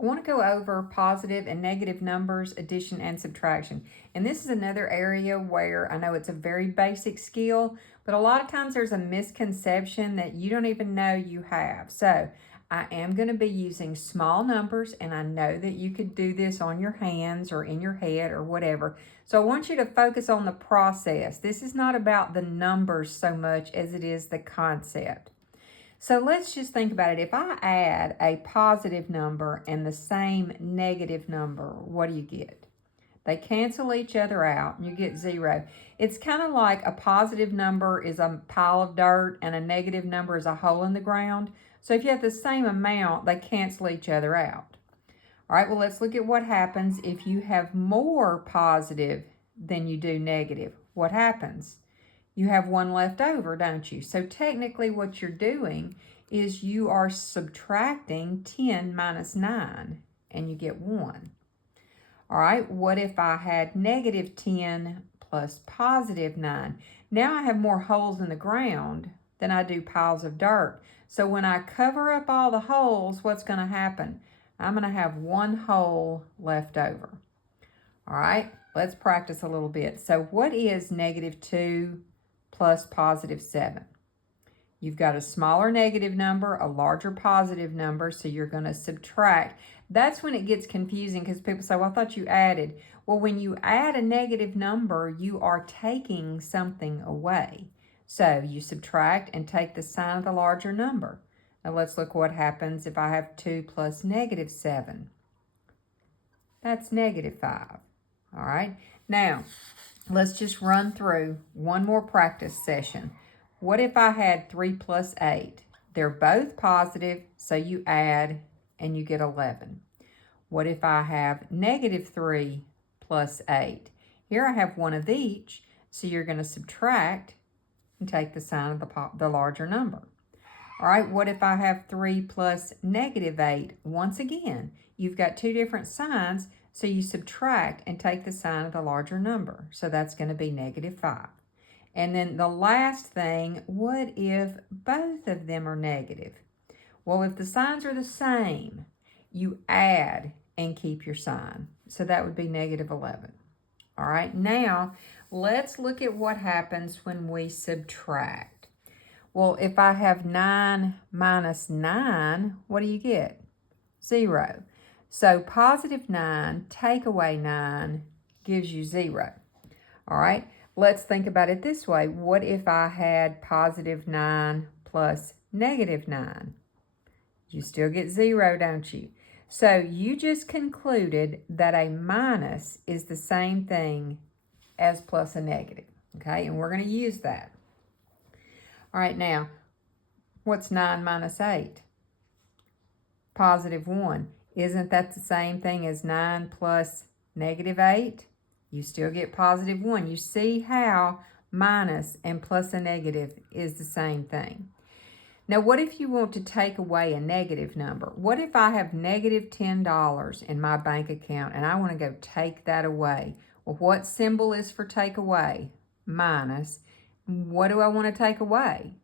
I want to go over positive and negative numbers, addition and subtraction. And this is another area where I know it's a very basic skill, but a lot of times there's a misconception that you don't even know you have. So I am going to be using small numbers, and I know that you could do this on your hands or in your head or whatever. So I want you to focus on the process. This is not about the numbers so much as it is the concept. So let's just think about it. If I add a positive number and the same negative number, what do you get? They cancel each other out and you get 0. It's kind of like a positive number is a pile of dirt and a negative number is a hole in the ground. So if you have the same amount, they cancel each other out. All right, well, let's look at what happens if you have more positive than you do negative. What happens? You have one left over, don't you? So technically what you're doing is you are subtracting 10 minus 9, and you get 1. All right, what if I had negative 10 plus positive 9? Now I have more holes in the ground than I do piles of dirt. So when I cover up all the holes, what's going to happen? I'm going to have one hole left over. All right, let's practice a little bit. So what is negative 2 plus positive 7? You've got a smaller negative number, a larger positive number, so you're going to subtract. That's when it gets confusing because people say, well, I thought you added. Well, when you add a negative number, you are taking something away. So you subtract and take the sign of the larger number. Now let's look what happens if I have 2 plus negative 7. That's negative 5. All right, now let's just run through one more practice session. What if I had 3 plus 8? They're both positive, so you add and you get 11. What if I have negative 3 plus 8? Here I have one of each, so you're going to subtract and take the sign of the larger number. All right, what if I have 3 plus negative 8? Once again, you've got two different signs, so you subtract and take the sign of the larger number. So that's going to be negative 5. And then the last thing, what if both of them are negative? Well, if the signs are the same, you add and keep your sign. So that would be negative 11. All right, now let's look at what happens when we subtract. Well, if I have 9 minus 9, what do you get? 0. So positive 9, take away 9, gives you 0. All right, let's think about it this way. What if I had positive 9 plus negative 9? You still get 0, don't you? So you just concluded that a minus is the same thing as plus a negative, okay? And we're going to use that. All right, now, what's 9 minus 8? Positive 1. Isn't that the same thing as 9 plus negative 8? You still get positive 1. You see how minus and plus a negative is the same thing. Now, what if you want to take away a negative number? What if I have negative $10 in my bank account and I want to go take that away? Well, what symbol is for take away? Minus. What do I want to take away?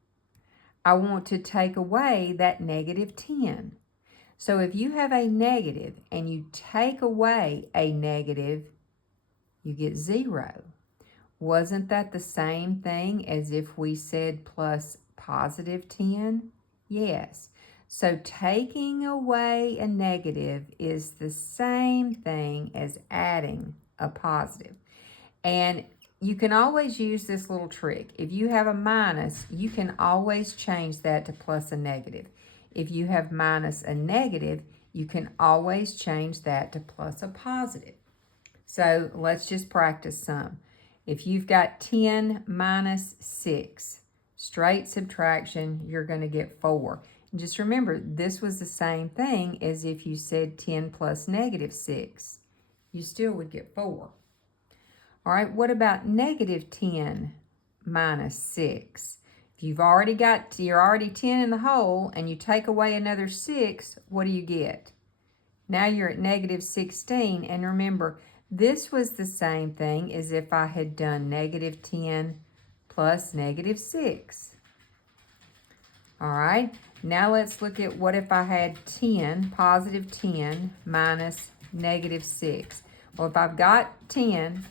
I want to take away that negative 10. So if you have a negative and you take away a negative, you get 0. Wasn't that the same thing as if we said plus positive 10? Yes. So taking away a negative is the same thing as adding a positive. And you can always use this little trick. If you have a minus, you can always change that to plus a negative. If you have minus a negative, you can always change that to plus a positive. So let's just practice some. If you've got 10 minus 6, straight subtraction, you're going to get 4. And just remember, this was the same thing as if you said 10 plus negative 6. You still would get 4. All right, what about negative 10 minus 6? If you're already 10 in the hole and you take away another 6, what do you get? Now you're at negative 16. And remember, this was the same thing as if I had done negative 10 plus negative 6. All right, now let's look at what if I had 10, positive 10 minus negative 6. Well, if I've got 10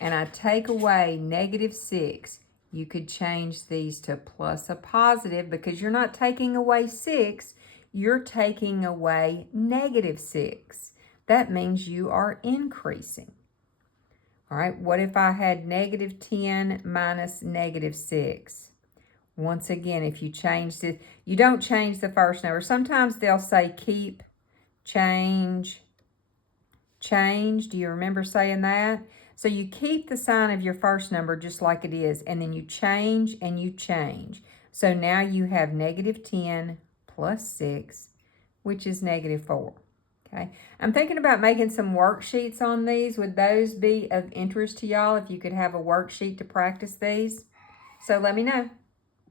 and I take away negative 6, you could change these to plus a positive because you're not taking away 6, you're taking away negative 6. That means you are increasing. All right, what if I had negative 10 minus negative 6? Once again, if you change this, you don't change the first number. Sometimes they'll say keep, change, change. Do you remember saying that? So you keep the sign of your first number just like it is, and then you change and you change. So now you have negative 10 plus 6, which is negative 4. Okay, I'm thinking about making some worksheets on these. Would those be of interest to y'all if you could have a worksheet to practice these? So let me know.